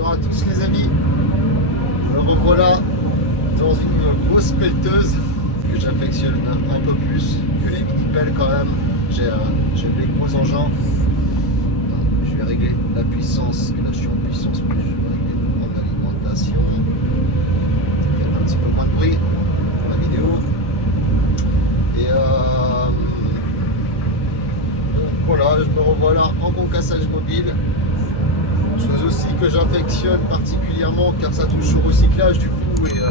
Bonjour à tous les amis. Me revoilà dans une grosse pelleteuse que j'affectionne un peu plus que les mini-pelles quand même. J'aime les gros engins. Je vais régler la puissance, que là je suis en puissance plus, je vais régler en alimentation. Ça fait un petit peu moins de bruit pour la vidéo. Et donc voilà, je me revoilà en concassage mobile. Chose aussi que j'affectionne particulièrement car ça touche au recyclage du coup et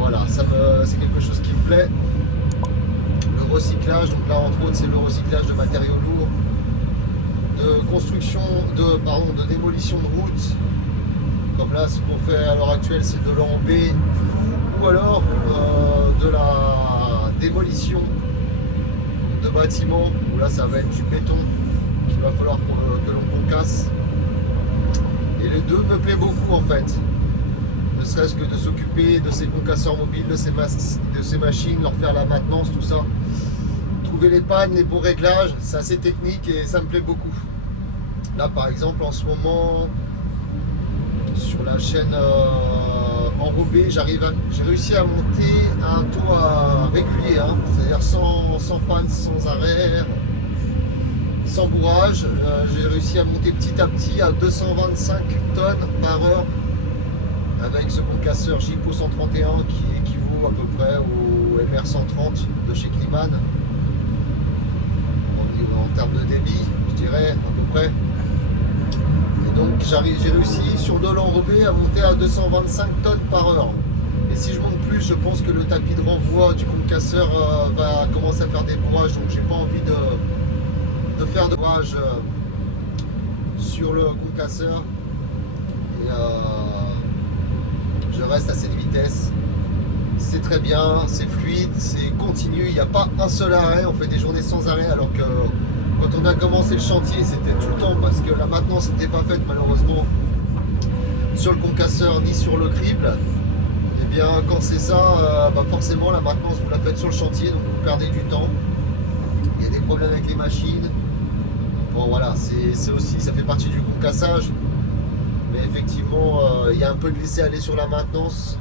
voilà, c'est quelque chose qui me plaît. Le recyclage, donc là entre autres c'est le recyclage de matériaux lourds, de construction, de démolition de routes, comme là ce qu'on fait à l'heure actuelle c'est de l'enlever, ou alors de la démolition de bâtiments, où là ça va être du béton qu'il va falloir que l'on concasse. Et les deux me plaît beaucoup en fait. Ne serait-ce que de s'occuper de ces concasseurs mobiles, de ces machines, leur faire la maintenance, tout ça. Trouver les pannes, les bons réglages, c'est assez technique et ça me plaît beaucoup. Là par exemple en ce moment, sur la chaîne enrobée, j'ai réussi à monter un taux régulier, hein, c'est-à-dire sans panne, sans arrêt, sans bourrage. J'ai réussi à monter petit à petit à 225 tonnes par heure avec ce concasseur Jipo 131 qui équivaut à peu près au MR130 de chez Kliman en termes de débit, je dirais à peu près. Et donc j'ai réussi sur de l'enrobé à monter à 225 tonnes par heure. Et si je monte plus, je pense que le tapis de renvoi du concasseur va commencer à faire des bourrages, donc j'ai pas envie de faire de bourrage sur le concasseur. Et je reste à cette vitesse. C'est très bien, c'est fluide, c'est continu, il n'y a pas un seul arrêt, on fait des journées sans arrêt, alors que quand on a commencé le chantier c'était tout le temps parce que la maintenance n'était pas faite malheureusement sur le concasseur ni sur le crible. Et bien quand c'est ça, forcément la maintenance vous la faites sur le chantier, donc vous perdez du temps. Il y a des problèmes avec les machines. Bon voilà, c'est aussi, ça fait partie du concassage. Mais effectivement, il y a un peu de laisser aller sur la maintenance.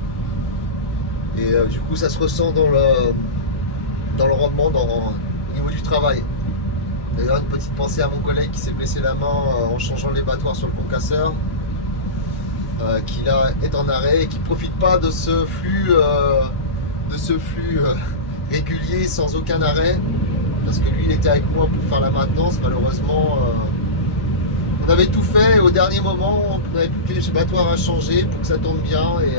Et du coup, ça se ressent dans le rendement, au niveau du travail. D'ailleurs, une petite pensée à mon collègue qui s'est blessé la main en changeant les battoirs sur le concasseur, qui là est en arrêt et qui ne profite pas de ce flux, régulier sans aucun arrêt. Parce que lui, il était avec moi pour faire la maintenance. Malheureusement, on avait tout fait et au dernier moment, on n'avait plus que les battoirs à changer pour que ça tourne bien. Et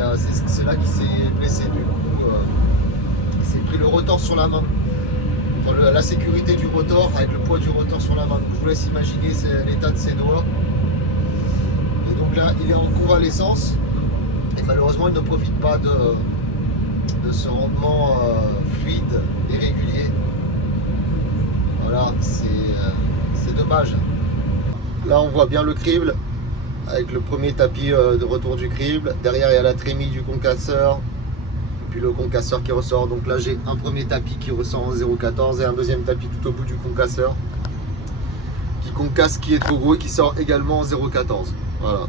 c'est là qu'il s'est blessé. Du coup, il s'est pris le rotor sur la main. Enfin, la sécurité du rotor avec le poids du rotor sur la main. Donc, je vous laisse imaginer l'état de ses doigts. Et donc là, il est en convalescence. Et malheureusement, il ne profite pas de ce rendement fluide et régulier. Voilà, c'est dommage. Là on voit bien le crible avec le premier tapis de retour du crible. Derrière il y a la trémie du concasseur, puis le concasseur qui ressort. Donc là j'ai un premier tapis qui ressort en 0,14 et un deuxième tapis tout au bout du concasseur qui concasse, qui est trop gros et qui sort également en 0,14. Voilà.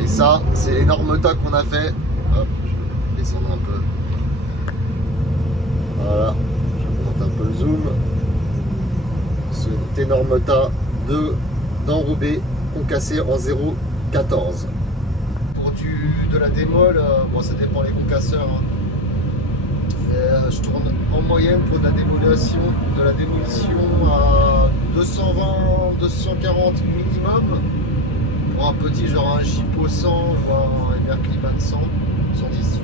Et ça c'est l'énorme tas qu'on a fait. Hop, je vais descendre un peu. Voilà, je monte un peu le zoom. Cet énorme tas d'enrobé concassé en 0,14. Pour de la démol, bon ça dépend les concasseurs. Hein. Je tourne en moyenne pour de la démolition à 220, 240 minimum. Pour un petit genre un Jipo 100, un MR Kliman 100, 110.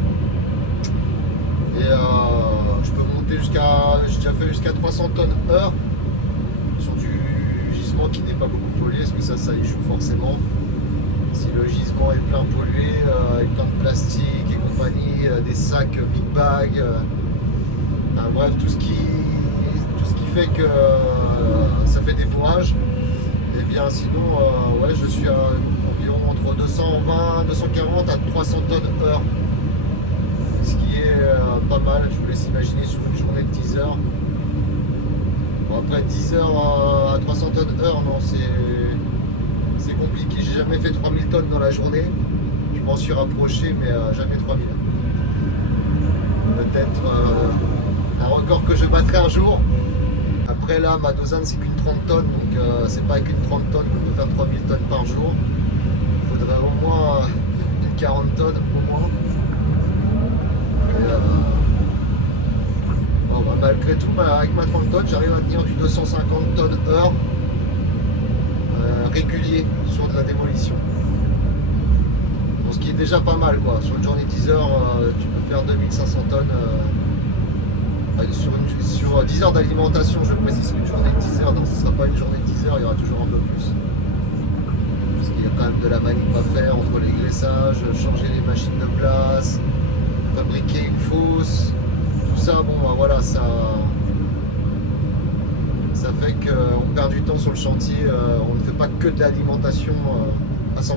Et je peux monter j'ai déjà fait jusqu'à 300 tonnes heure sur du gisement qui n'est pas beaucoup pollué, parce que ça y joue forcément. Si le gisement est plein pollué, avec plein de plastique et compagnie, des sacs big bag, bref, tout ce qui fait que ça fait des bourrages. Et bien sinon, ouais, je suis à environ entre 220, 240 à 300 tonnes heure. Ce qui est pas mal, je vous laisse imaginer sur une journée de 10 heures. Bon, après 10 heures à 300 tonnes heure, non, c'est compliqué. J'ai jamais fait 3000 tonnes dans la journée. Je m'en suis rapproché, mais jamais 3000. Peut-être un record que je battrai un jour. Après là, ma dosane c'est qu'une 30 tonnes, donc c'est pas avec une 30 tonnes qu'on peut faire 3000 tonnes par jour. Il faudrait au moins une 40 tonnes au moins. Et, bon, bah, malgré tout, avec ma 30 tonnes, j'arrive à tenir du 250 tonnes heure régulier sur de la démolition. Bon, ce qui est déjà pas mal quoi. Sur une journée 10 heures, tu peux faire 2500 tonnes. Sur 10 heures d'alimentation, je précise qu'une journée de 10 heures, donc ce ne sera pas une journée de 10 heures, il y aura toujours un peu plus. Parce qu'il y a quand même de la manip à faire entre les graissages, changer les machines de place, fabriquer une fosse, tout ça, bon ben voilà, ça fait qu'on perd du temps sur le chantier, on ne fait pas que de l'alimentation à 100%.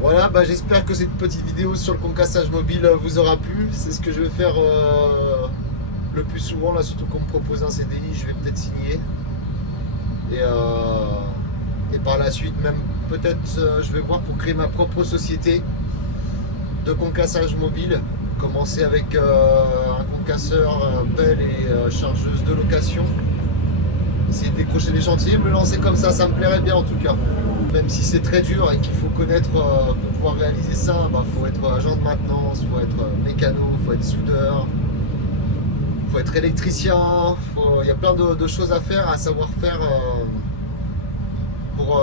Voilà, bah, j'espère que cette petite vidéo sur le concassage mobile vous aura plu. C'est ce que je vais faire le plus souvent, là, surtout qu'on me propose un CDI, je vais peut-être signer. Et par la suite, même peut-être, je vais voir pour créer ma propre société de concassage mobile. Commencer avec un concasseur, pelle et chargeuse de location. Essayer de décrocher des chantiers, me lancer comme ça me plairait bien en tout cas. Même si c'est très dur et qu'il faut connaître pour pouvoir réaliser ça, bah, faut être agent de maintenance, faut être mécano, faut être soudeur, faut être électricien, il y a plein de choses à faire, à savoir faire pour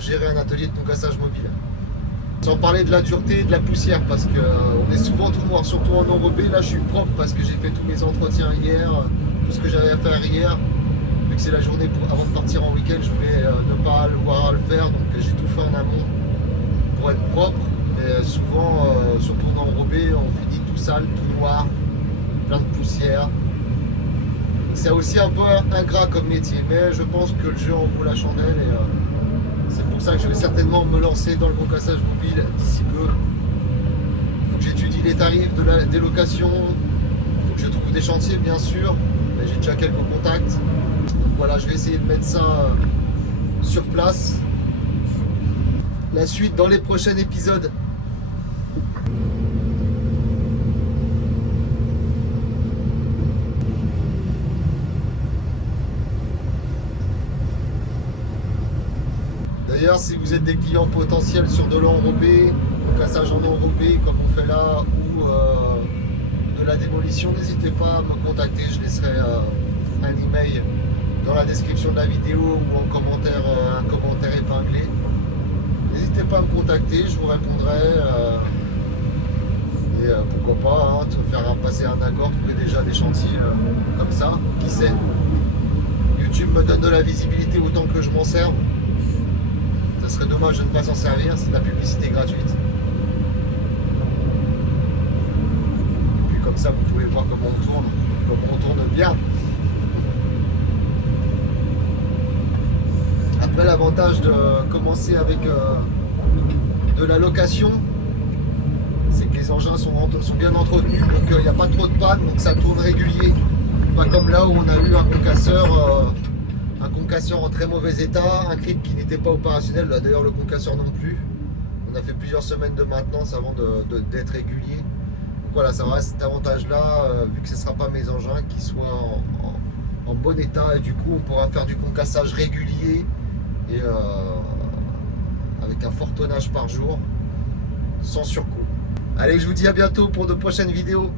gérer un atelier de concassage mobile. Sans parler de la dureté et de la poussière, parce qu'on est souvent tout noir, surtout en enrobé. Là je suis propre parce que j'ai fait tous mes entretiens hier, tout ce que j'avais à faire hier. Vu que c'est la journée avant de partir en week-end, je voulais ne pas le voir à le faire, donc j'ai tout fait en amont pour être propre. Mais souvent, surtout en enrobé, on finit tout sale, tout noir, plein de poussière. C'est aussi un peu ingrat comme métier, mais je pense que le jeu en vaut la chandelle et c'est pour ça que je vais certainement me lancer dans le concassage mobile d'ici peu. Il faut que j'étudie les tarifs des locations, il faut que je trouve des chantiers bien sûr, mais j'ai déjà quelques contacts. Donc voilà, je vais essayer de mettre ça sur place. La suite dans les prochains épisodes. D'ailleurs, si vous êtes des clients potentiels sur de l'enrobé, cassage en enrobé comme on fait là, ou de la démolition, n'hésitez pas à me contacter. Je laisserai un email dans la description de la vidéo ou en commentaire, un commentaire épinglé. N'hésitez pas à me contacter, je vous répondrai. Et pourquoi pas, te faire passer un accord, trouver déjà des chantiers comme ça, qui sait. YouTube me donne de la visibilité autant que je m'en serve. Ce serait dommage de ne pas s'en servir, c'est de la publicité gratuite. Et puis comme ça, vous pouvez voir comment on tourne bien. Après, l'avantage de commencer avec de la location, c'est que les engins sont bien entretenus, donc il n'y a pas trop de panne, donc ça tourne régulier. Pas comme là où on a eu un concasseur en très mauvais état, un crib qui n'était pas opérationnel, d'ailleurs le concasseur non plus. On a fait plusieurs semaines de maintenance avant d'être régulier. Donc voilà, ça aura cet avantage-là, vu que ce ne sera pas mes engins qui soient en bon état, et du coup on pourra faire du concassage régulier et avec un fort tonnage par jour, sans surcoût. Allez, je vous dis à bientôt pour de prochaines vidéos.